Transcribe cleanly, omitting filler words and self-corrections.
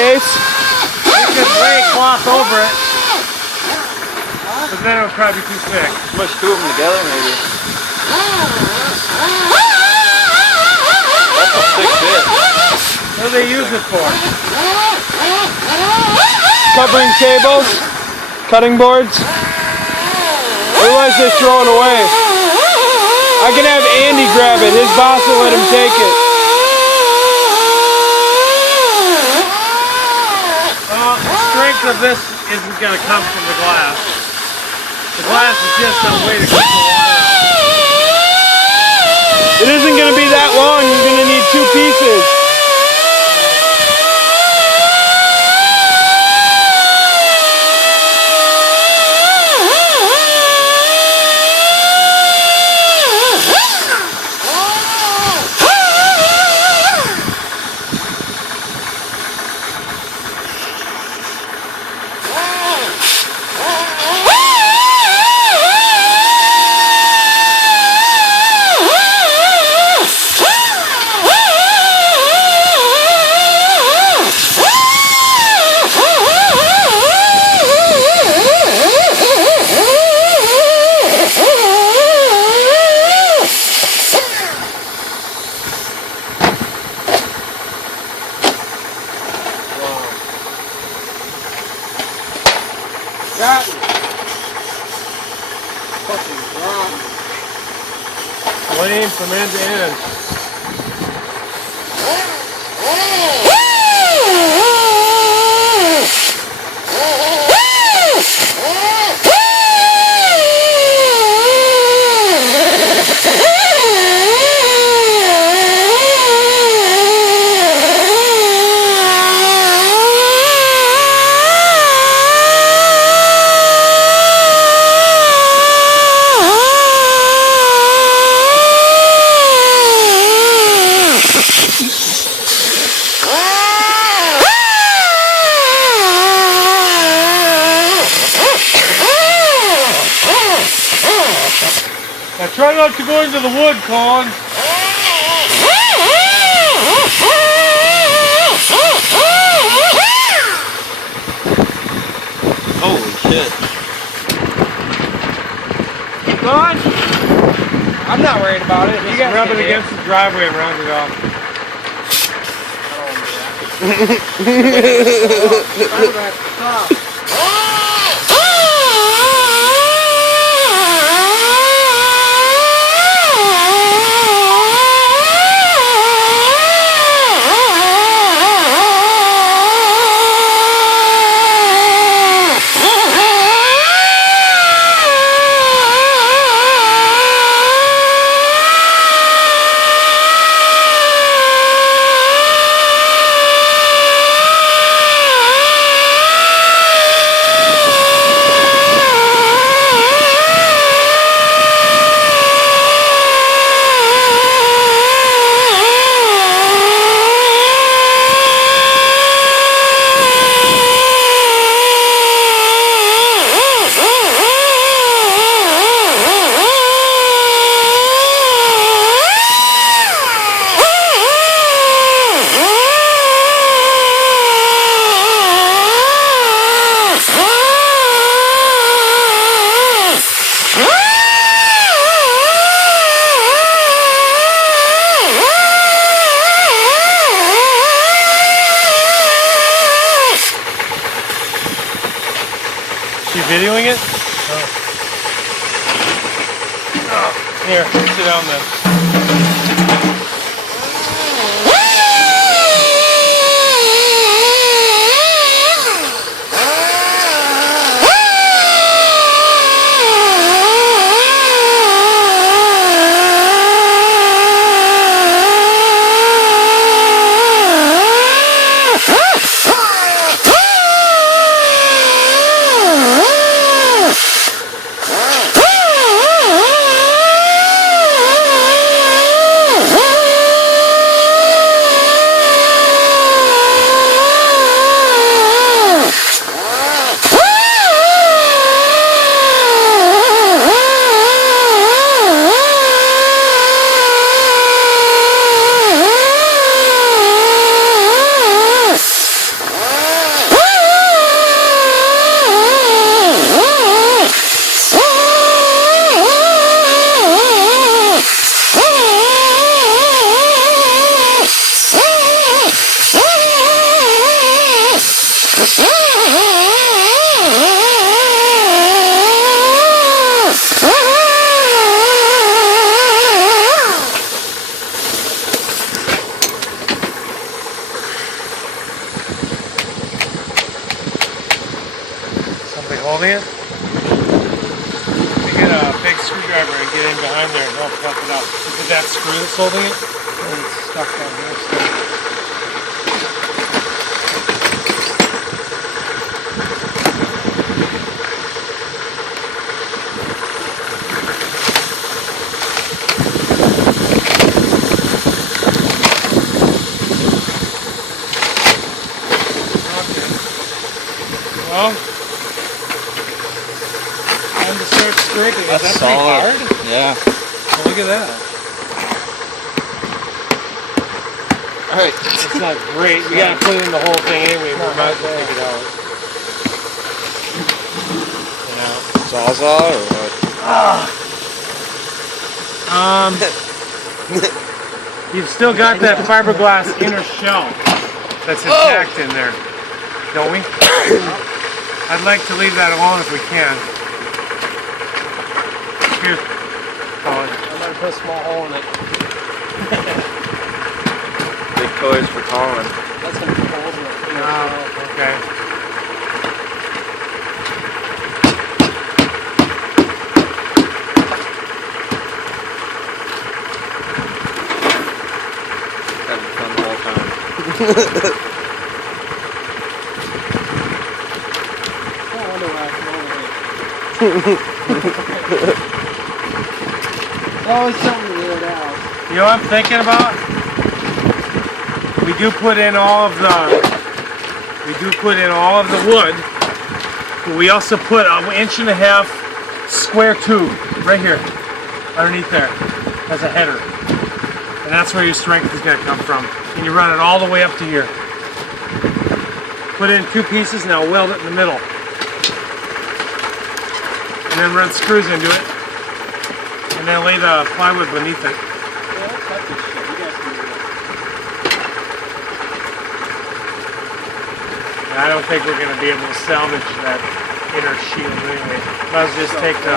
Ace? You could lay cloth over it. But then it would probably be too thick. Much two of them together, maybe. That's a thick bit. What do they use it for? Covering tables? Cutting boards? Otherwise they throw it away. I can have Andy grab it. His boss will let him take it. The strength of this isn't going to come from the glass. The glass is just a way to keep the water out. It isn't going to be that long. You're going to need 2 pieces. That fucking rock. Flame from end to end. Now try not to go into the wood, Colin. Holy shit. Keep going. I'm not worried about it. Just rub it against the driveway and round it off. She videoing it? Oh. Here, sit down then. holding it? You get a big screwdriver and get in behind there and help help it up. Is it that screw that's holding it? And it's stuck down here still. Well, time to start scraping. Is that pretty solid. hard? Yeah. Oh, look at that. Alright. It's not great. We gotta put in the whole thing anyway. We might as well take it out. Sawzall or what? You've still got that fiberglass inner shell that's intact in there, don't we? I'd like to leave that alone if we can. Here, Colin. I'm gonna put a small hole in it. Big toys for Colin. That's gonna be holes in it. Oh, okay. Having fun the whole time. I wonder why I come over here. It's always something weird out. You know what I'm thinking about? We do put in all of the wood, but we also put an 1.5 inch square tube right here, underneath there, as a header. And that's where your strength is going to come from. And you run it all the way up to here. Put it in 2 pieces, now weld it in the middle. And then run screws into it. And then lay the plywood beneath it. Yeah, I'll cut this shit. You guys can do that. I don't think we're going to be able to salvage that inner shield anyway. Let's just take the